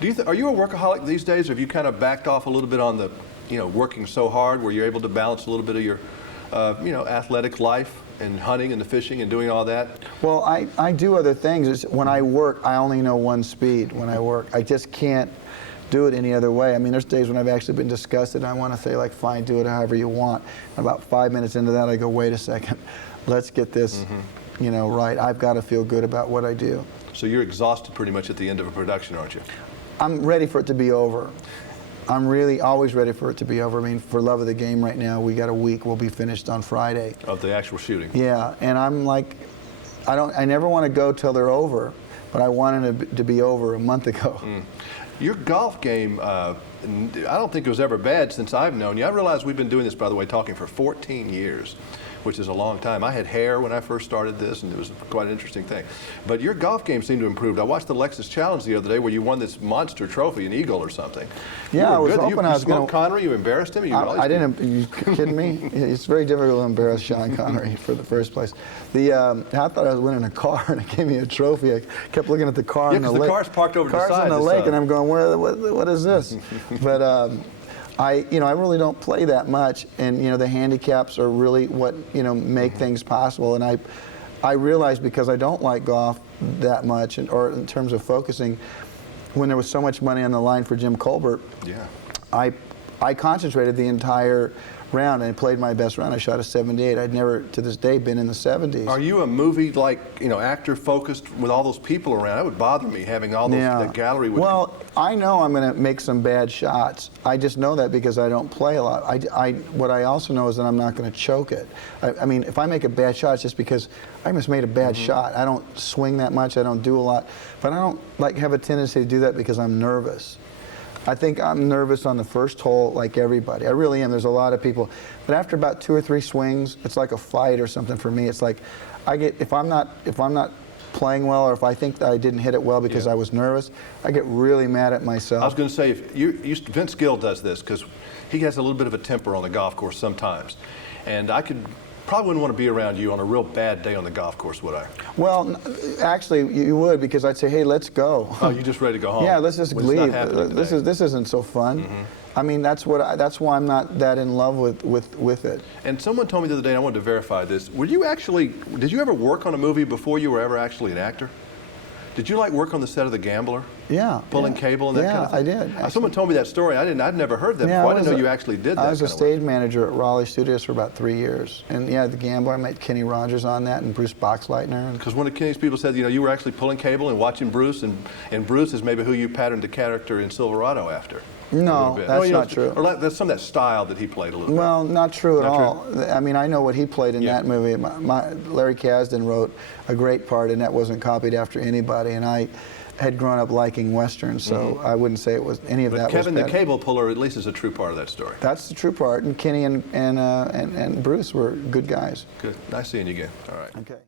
Are you a workaholic these days, or have you kind of backed off a little bit on the, working so hard, where you're able to balance a little bit of your, athletic life and hunting and the fishing and doing all that? Well, I do other things. When I work, I only know one speed when I work. I just can't do it any other way. I mean, there's days when I've actually been disgusted and I want to say, like, fine, do it however you want. About 5 minutes into that, I go, wait a second, let's get this, right. I've got to feel good about what I do. So you're exhausted pretty much at the end of a production, aren't you? I'm ready for it to be over. I'm really always ready for it to be over. I mean, for love of the game right now, we got a week. We'll be finished on Friday. Of the actual shooting? Yeah, and I'm like, I never want to go till they're over, but I wanted it to be over a month ago. Your golf game, I don't think it was ever bad since I've known you. I realize we've been doing this, by the way, talking for 14 years, which is a long time. I had hair when I first started this, and it was quite an interesting thing. But your golf game seemed to improve. I watched the Lexus Challenge the other day where you won this monster trophy, an eagle or something. Yeah, I was hoping I was going to. Connery, you embarrassed him? I didn't. Are you kidding me? It's very difficult to embarrass Sean Connery for the first place. I thought I was winning a car, and it gave me a trophy. I kept looking at the car in the lake. The car's parked over to the side. Car's on the lake, and I'm going, what is this? But I really don't play that much, and the handicaps are really what make things possible. And I realized, because I don't like golf that much, or in terms of focusing, when there was so much money on the line for Jim Colbert, I concentrated the entire round and played my best round. I shot a 78. I'd never, to this day, been in the 70s. Are you a movie actor focused with all those people around? That would bother me, having all those that gallery. Well, I know I'm going to make some bad shots. I just know that because I don't play a lot. What I also know is that I'm not going to choke it. I mean, if I make a bad shot, it's just because I just made a bad shot. I don't swing that much. I don't do a lot, but I don't have a tendency to do that because I'm nervous. I think I'm nervous on the first hole, like everybody. I really am. There's a lot of people, but after about 2 or 3 swings, it's like a fight or something for me. It's like if I'm not playing well, or if I think that I didn't hit it well because I was nervous, I get really mad at myself. I was going to say, Vince Gill does this because he has a little bit of a temper on the golf course sometimes, and probably wouldn't want to be around you on a real bad day on the golf course, would I? Well, actually, you would, because I'd say, hey, let's go. Oh, you just ready to go home? Yeah, let's just leave. This isn't so fun. I mean, that's why I'm not that in love with it. And someone told me the other day, and I wanted to verify this, did you ever work on a movie before you were ever actually an actor? Did you work on the set of The Gambler? Yeah. Pulling cable and that kind of thing? Yeah, I did. Actually. Someone told me that story. I'd never heard that before. I didn't know you actually did that. I was a stage manager at Raleigh Studios for about 3 years. And yeah, The Gambler, I met Kenny Rogers on that, and Bruce Boxleitner. Because one of Kenny's people said, you were actually pulling cable and watching Bruce, and Bruce is maybe who you patterned the character in Silverado after. No, that's not true. Or that's some of that style that he played a little bit. Well, not true at all. I mean, I know what he played in that movie. Larry Kasdan wrote a great part, and that wasn't copied after anybody. And I had grown up liking Westerns, so I wouldn't say it was any of that. But Kevin the Cable Puller at least is a true part of that story. That's the true part, and Kenny and Bruce were good guys. Good. Nice seeing you again. All right. Okay.